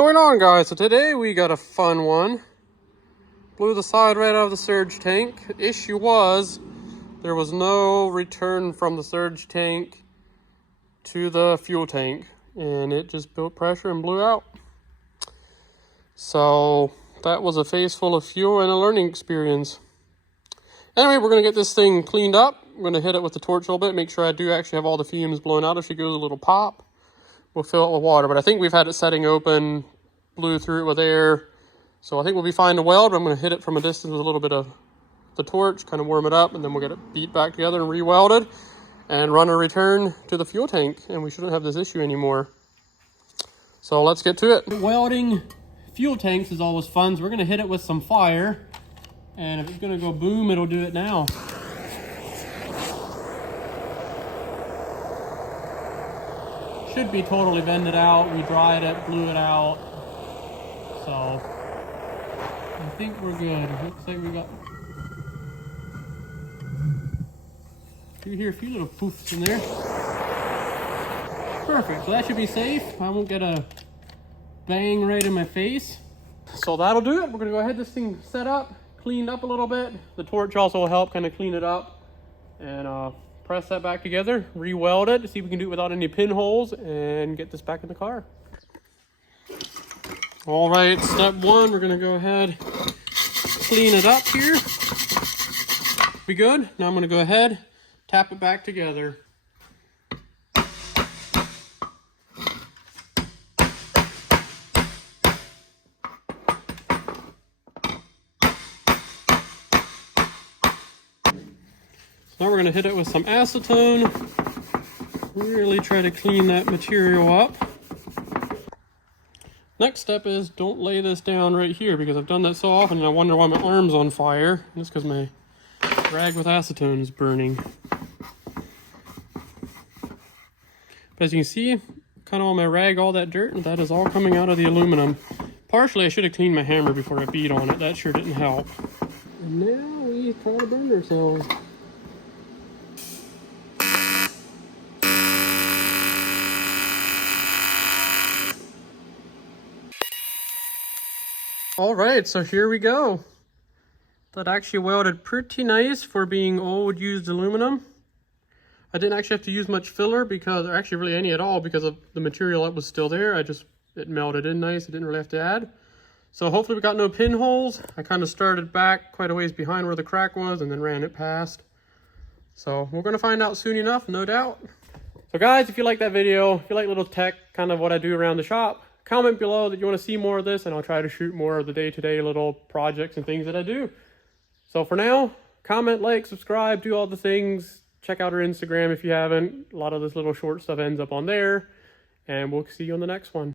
Going on, guys? So today we got a fun one. Blew the side right out of the surge tank. The issue was there was no return from the surge tank to the fuel tank, and it just built pressure and blew out. So that was a face full of fuel and a learning experience. Anyway, we're going to get this thing cleaned up. I'm going to hit it with the torch a little bit, make sure I do actually have all the fumes blown out. If she goes a little pop, we'll fill it with water. But I think we've had it setting open, blew through it with air. So I think we'll be fine to weld, but I'm going to hit it from a distance with a little bit of the torch, kind of warm it up, and then we'll get it beat back together and re-welded and run a return to the fuel tank, and we shouldn't have this issue anymore. So let's get to it. Welding fuel tanks is always fun, so we're going to hit it with some fire, and if it's going to go boom, it'll do it now. Should be totally vented out. We dried it, blew it out, so I think we're good. Looks like we got... You hear a few little poofs in there. Perfect, so that should be safe. I won't get a bang right in my face. So that'll do it. We're gonna go ahead, this thing set up, cleaned up a little bit. The torch also will help kind of clean it up, and press that back together, re-weld it to see if we can do it without any pinholes and get this back in the car. All right, step one, we're gonna go ahead, clean it up here. Be good. Now I'm gonna go ahead, tap it back together. Now we're going to hit it with some acetone. Really try to clean that material up. Next step is don't lay this down right here, because I've done that so often and I wonder why my arm's on fire. It's because my rag with acetone is burning. But as you can see, kind of on my rag, all that dirt, and that is all coming out of the aluminum. Partially, I should have cleaned my hammer before I beat on it. That sure didn't help. And now we try to burn ourselves. All right, so here we go. That actually welded pretty nice for being old used aluminum. I didn't actually have to use much filler, because, or actually really any at all, because of the material that was still there. It melted in nice. I didn't really have to add. So hopefully we got no pinholes. I kind of started back quite a ways behind where the crack was and then ran it past. So we're gonna find out soon enough, no doubt. So guys, if you like that video, if you like little tech, kind of what I do around the shop, comment below that you want to see more of this, and I'll try to shoot more of the day-to-day little projects and things that I do. So for now, comment, like, subscribe, do all the things. Check out our Instagram if you haven't. A lot of this little short stuff ends up on there, and we'll see you on the next one.